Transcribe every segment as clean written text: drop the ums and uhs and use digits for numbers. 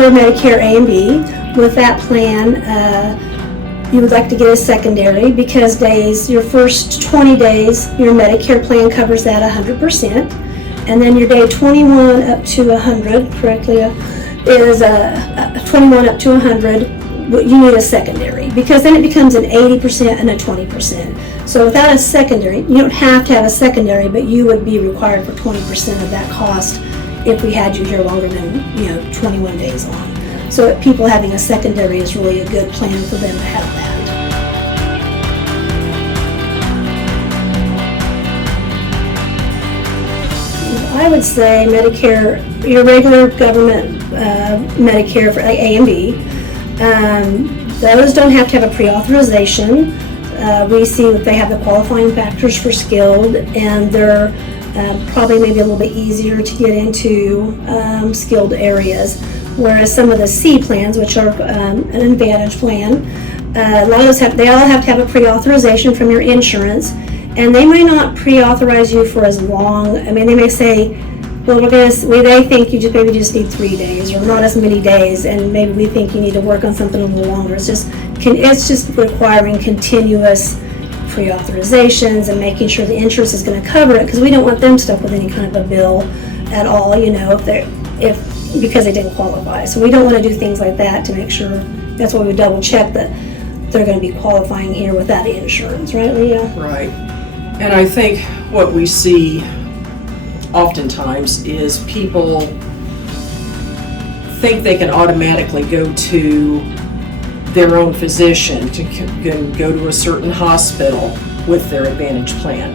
regular Medicare A and B. With that plan, you would like to get a secondary because your first 20 days, your Medicare plan covers that 100%. And then your day 21 up to 100, correctly, is 21 up to 100, you need a secondary because then it becomes an 80% and a 20%. So without a secondary, you don't have to have a secondary, but you would be required for 20% of that cost if we had you here longer than 21 days on. So people having a secondary is really a good plan for them to have that. I would say Medicare, your regular government Medicare for A and B, those don't have to have a pre-authorization. We see that they have the qualifying factors for skilled, and they're probably maybe a little bit easier to get into skilled areas. Whereas some of the C plans, which are an Advantage plan, a lot of those they all have to have a pre-authorization from your insurance. And they may not pre-authorize you for as long. I mean, they may say, well, they think you maybe just need 3 days or not as many days, and maybe we think you need to work on something a little longer. It's just requiring continuous pre-authorizations and making sure the insurance is going to cover it, because we don't want them stuck with any kind of a bill at all, because they didn't qualify. So we don't want to do things like that to make sure. That's why we double check that they're going to be qualifying here without insurance, right, Leah? Right. And I think what we see oftentimes is people think they can automatically go to their own physician to go to a certain hospital with their Advantage plan.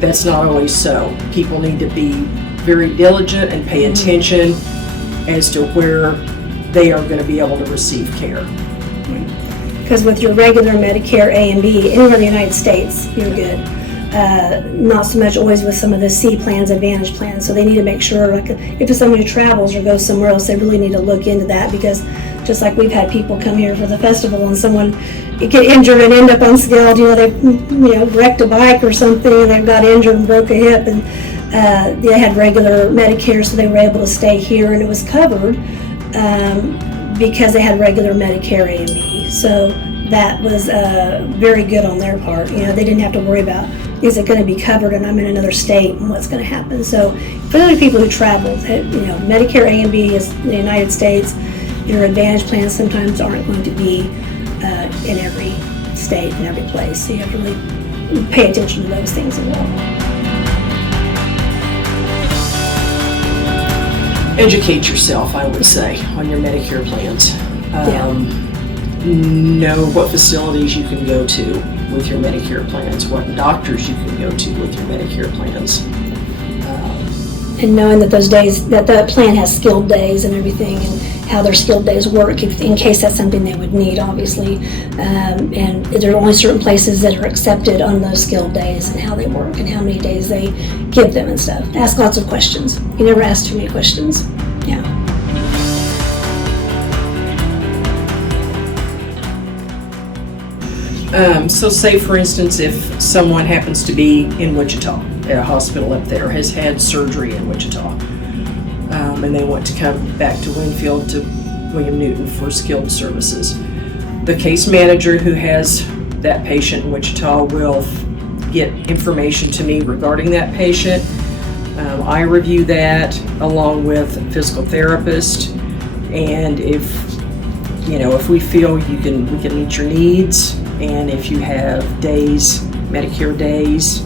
That's not always so. People need to be very diligent and pay attention as to where they are going to be able to receive care. Because with your regular Medicare A and B, anywhere in the United States, you're good. Not so much always with some of the C plans, Advantage plans. So they need to make sure, like if somebody travels or goes somewhere else, they really need to look into that, because just like we've had people come here for the festival and someone get injured and end up unskilled, they wrecked a bike or something and they got injured and broke a hip, and they had regular Medicare, so they were able to stay here and it was covered because they had regular Medicare A and B. So that was very good on their part. They didn't have to worry about, is it going to be covered and I'm in another state and what's going to happen. So for the people who travel, Medicare A and B is the United States. Your Advantage plans sometimes aren't going to be in every state and every place. So you have to really pay attention to those things as well. Educate yourself, I would say, on your Medicare plans. Know what facilities you can go to with your Medicare plans, what doctors you can go to with your Medicare plans. And knowing that those days, that the plan has skilled days and everything, and how their skilled days work, in case that's something they would need, obviously. And there are only certain places that are accepted on those skilled days and how they work and how many days they give them and stuff. Ask lots of questions. You never ask too many questions. Yeah. So say, for instance, if someone happens to be in Wichita, at a hospital up there, has had surgery in Wichita, and they want to come back to Winfield, to William Newton for skilled services. The case manager who has that patient in Wichita will get information to me regarding that patient. I review that along with a physical therapist, and if we feel we can meet your needs, and if you have days, Medicare days,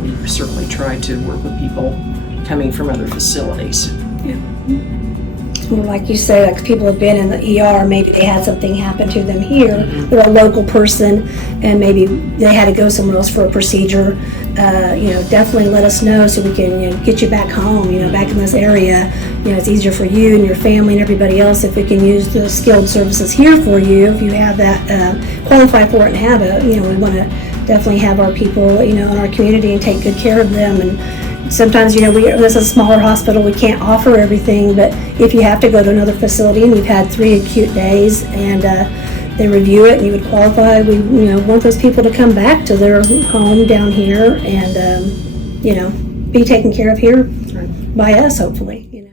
we certainly try to work with people coming from other facilities. Yeah. Well, like you say, like people have been in the ER, maybe they had something happen to them here. They're a local person, and maybe they had to go somewhere else for a procedure. Definitely let us know so we can get you back home. Back in this area. It's easier for you and your family and everybody else if we can use the skilled services here for you. If you have that, qualify for it and have it. We want to definitely have our people, in our community and take good care of them. And sometimes, this is a smaller hospital, we can't offer everything, but if you have to go to another facility and you've had 3 acute days and they review it and you would qualify, we want those people to come back to their home down here and be taken care of here by us, hopefully.